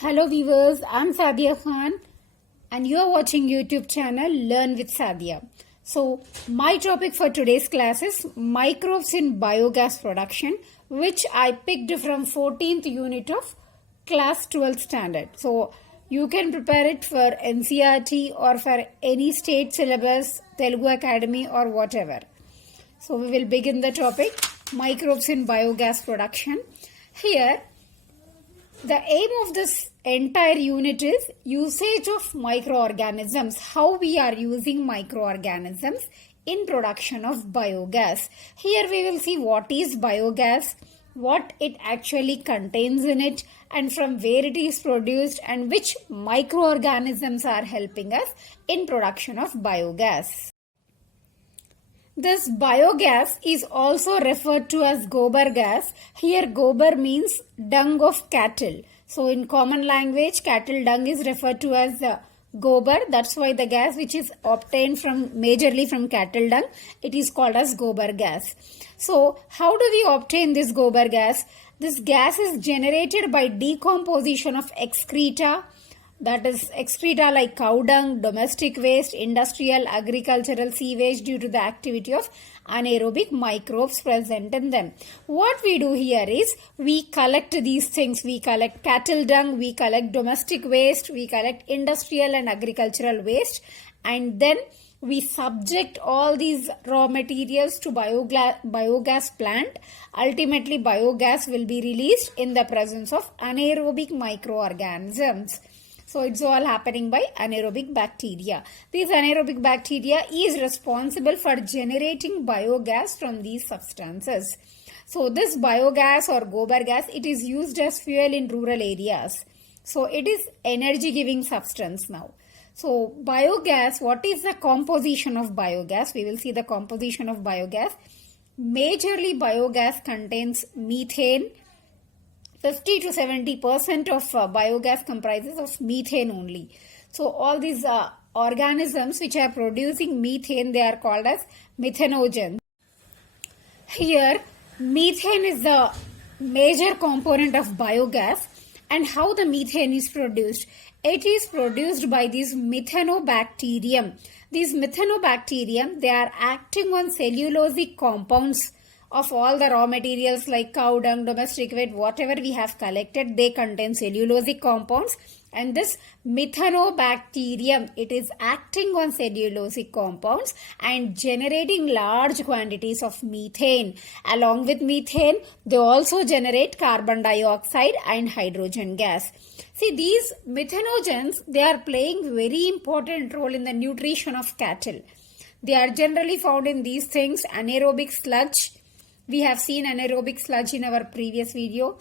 Hello viewers, I'm Sadia Khan and you are watching YouTube channel Learn with Sadia. So my topic for today's class is microbes in biogas production, which I picked from 14th unit of class 12th standard. So you can prepare it for NCERT or for any state syllabus, Telugu Academy or whatever. So we will begin the topic microbes in biogas production. Here the aim of this entire unit is usage of microorganisms, how we are using microorganisms in production of biogas. Here we will see what is biogas, what it actually contains in it, and from where it is produced and which microorganisms are helping us in production of biogas. This biogas is also referred to as gobar gas. Here gobar means dung of cattle. So in common language, cattle dung is referred to as gobar. That's why the gas which is obtained from majorly from cattle dung, it is called as gobar gas. So how do we obtain this gobar gas? This gas is generated by decomposition of excreta, that is excreta like cow dung, domestic waste, industrial, agricultural sewage due to the activity of anaerobic microbes present in them. What we do here is we collect these things. We collect cattle dung, we collect domestic waste, we collect industrial and agricultural waste, and then we subject all these raw materials to biogas plant. Ultimately, biogas will be released in the presence of anaerobic microorganisms. So it's all happening by anaerobic bacteria. These anaerobic bacteria is responsible for generating biogas from these substances. So this biogas or gobar gas, it is used as fuel in rural areas. So it is energy giving substance now. So biogas, what is the composition of biogas? We will see the composition of biogas. Majorly biogas contains methane. 50 to 70% of biogas comprises of methane only. So all these organisms which are producing methane, they are called as methanogens. Here methane is the major component of biogas, and how the methane is produced? It is produced by these methanobacterium. These methanobacterium, they are acting on cellulosic compounds of all the raw materials like cow dung, domestic waste, whatever we have collected, they contain cellulosic compounds, and this methanobacterium, it is acting on cellulosic compounds and generating large quantities of methane. Along with methane, they also generate carbon dioxide and hydrogen gas. See, these methanogens, they are playing very important role in the nutrition of cattle. They are generally found in these things: anaerobic sludge. We have seen anaerobic sludge in our previous video.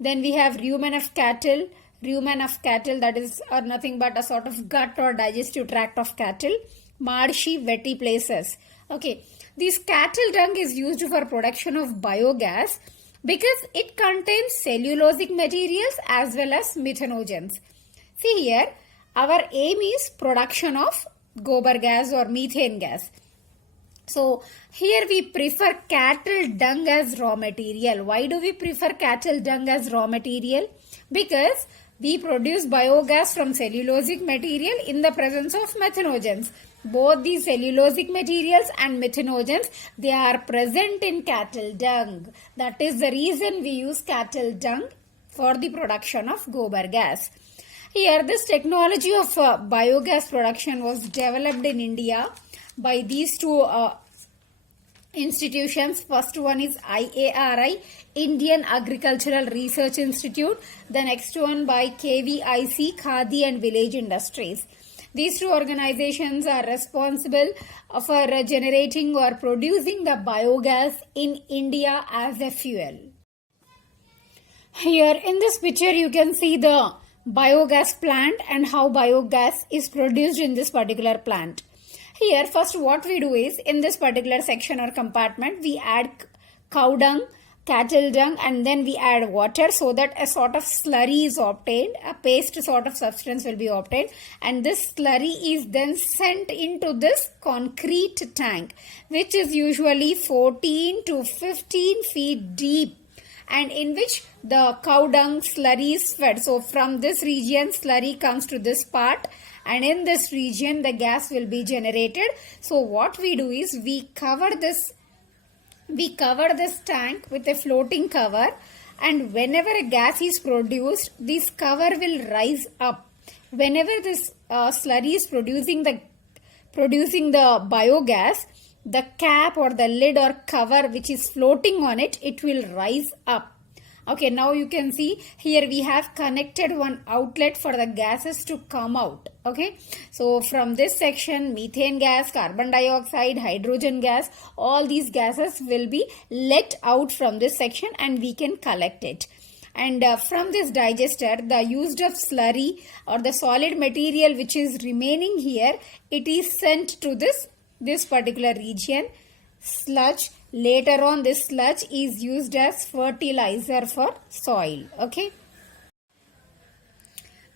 Then we have rumen of cattle. Rumen of cattle, that is nothing but a sort of gut or digestive tract of cattle. Marshy, wetty places. Okay, this cattle dung is used for production of biogas because it contains cellulosic materials as well as methanogens. See here, our aim is production of gobar gas or methane gas. So here we prefer cattle dung as raw material. Why do we prefer cattle dung as raw material? Because we produce biogas from cellulosic material in the presence of methanogens. Both these cellulosic materials and methanogens, they are present in cattle dung. That is the reason we use cattle dung for the production of gobar gas. Here this technology of biogas production was developed in India by these two institutions. First one is IARI, Indian Agricultural Research Institute. The next one by KVIC, Khadi and Village Industries. These two organizations are responsible for generating or producing the biogas in India as a fuel. Here in this picture you can see the biogas plant and how biogas is produced in this particular plant. Here first what we do is, in this particular section or compartment, we add cow dung, cattle dung, and then we add water so that a sort of slurry is obtained, a paste sort of substance will be obtained, and this slurry is then sent into this concrete tank, which is usually 14 to 15 feet deep, and in which the cow dung slurry is fed. So from this region, slurry comes to this part, and in this region the gas will be generated. So what we do is we cover this tank with a floating cover, and whenever a gas is produced, this cover will rise up. Whenever this slurry is producing the biogas, the cap or the lid or cover which is floating on it, it will rise up. Okay, now you can see here we have connected one outlet for the gases to come out. Okay, so from this section, methane gas, carbon dioxide, hydrogen gas, all these gases will be let out from this section and we can collect it. And from this digester, the used up slurry or the solid material which is remaining here, it is sent to this particular region, sludge. Later on, this sludge is used as fertilizer for soil. Okay.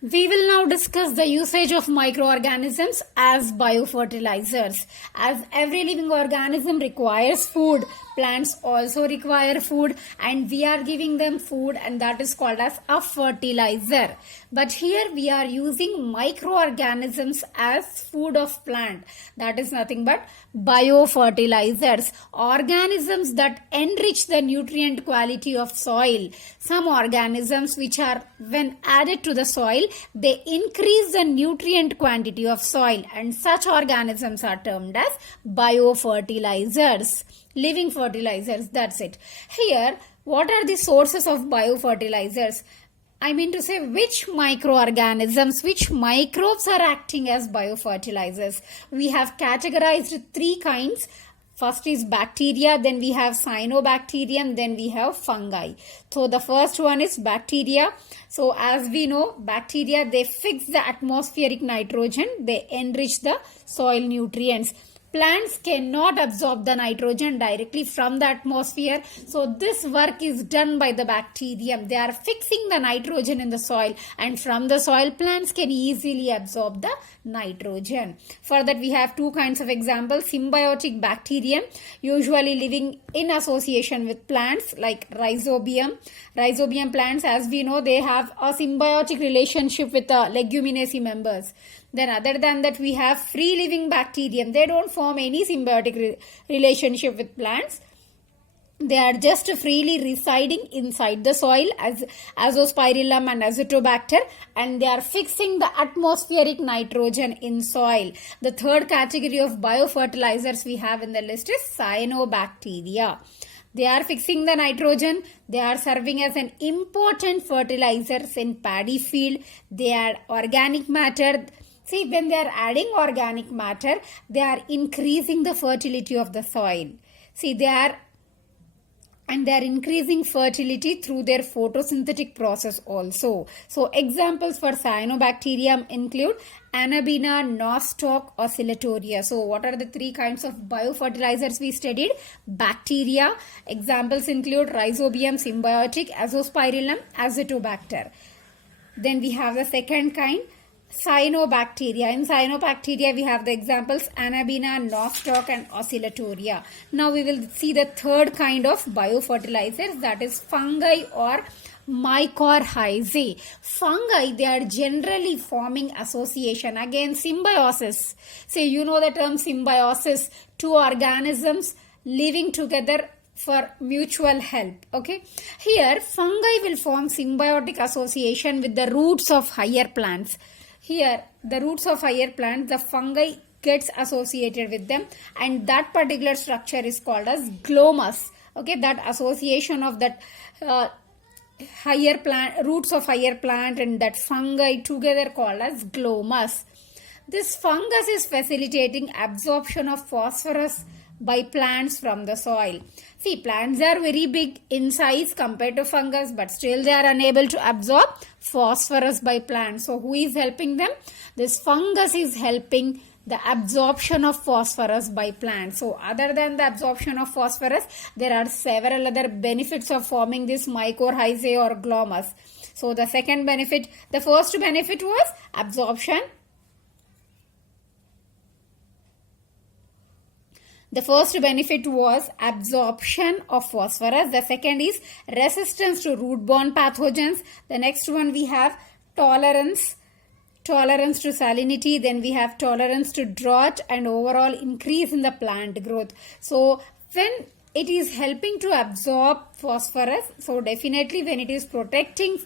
We will now discuss the usage of microorganisms as biofertilizers. As every living organism requires food, plants also require food, and we are giving them food, and that is called as a fertilizer. But here we are using microorganisms as food of plant. That is nothing but biofertilizers, organisms that enrich the nutrient quality of soil. Some organisms which are, when added to the soil, they increase the nutrient quantity of soil, and such organisms are termed as biofertilizers, living fertilizers. That's it. Here, what are the sources of biofertilizers? I mean to say, which microorganisms, which microbes are acting as biofertilizers? We have categorized three kinds. First is bacteria, then we have cyanobacterium, then we have fungi. So the first one is bacteria. So as we know, bacteria, they fix the atmospheric nitrogen, they enrich the soil nutrients. Plants cannot absorb the nitrogen directly from the atmosphere. So this work is done by the bacterium. They are fixing the nitrogen in the soil, and from the soil, plants can easily absorb the nitrogen. For that, we have two kinds of examples. Symbiotic bacterium, usually living in association with plants like rhizobium. Rhizobium plants, as we know, they have a symbiotic relationship with the leguminaceae members. Then other than that, we have free living bacterium. They don't form any symbiotic relationship with plants. They are just freely residing inside the soil as Azospirillum and Azotobacter, and they are fixing the atmospheric nitrogen in soil. The third category of biofertilizers we have in the list is cyanobacteria. They are fixing the nitrogen. They are serving as an important fertilizers in paddy field. They add organic matter. See, when they are adding organic matter, they are increasing the fertility of the soil. See, they are increasing fertility through their photosynthetic process also. So, examples for cyanobacterium include Anabaena, Nostoc, Oscillatoria. So, what are the three kinds of biofertilizers we studied? Bacteria. Examples include Rhizobium, Symbiotic, Azospirillum, Azotobacter. Then we have the second kind, cyanobacteria. In cyanobacteria, we have the examples Anabaena, Nostoc, and Oscillatoria. Now we will see the third kind of biofertilizers, that is fungi or mycorrhizae. Fungi, they are generally forming association. Again, symbiosis. Say, you know the term symbiosis, two organisms living together for mutual help. Okay, here fungi will form symbiotic association with the roots of higher plants. Here, the roots of higher plants, the fungi gets associated with them, and that particular structure is called as glomus. Okay, that association of that higher plant, roots of higher plant and that fungi together called as glomus. This fungus is facilitating absorption of phosphorus by plants from the soil. See, plants are very big in size compared to fungus, but still they are unable to absorb phosphorus by plants. So who is helping them? This fungus is helping the absorption of phosphorus by plants. So other than the absorption of phosphorus, there are several other benefits of forming this mycorrhizae or glomus. So the first benefit was absorption. The first benefit was absorption of phosphorus. The second is resistance to root-borne pathogens. The next one we have tolerance to salinity. Then we have tolerance to drought and overall increase in the plant growth. So when it is helping to absorb phosphorus, so definitely when it is protecting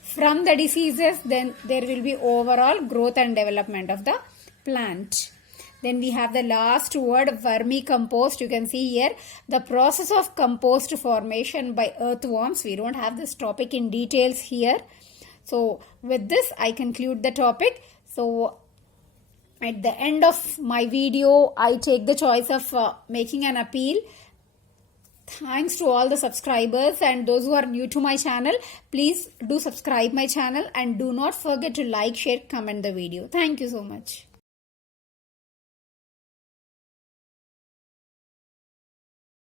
from the diseases, then there will be overall growth and development of the plant. Then we have the last word, vermicompost. You can see here the process of compost formation by earthworms. We don't have this topic in details here. So with this, I conclude the topic. So at the end of my video, I take the choice of making an appeal. Thanks to all the subscribers and those who are new to my channel. Please do subscribe my channel and do not forget to like, share, comment the video. Thank you so much.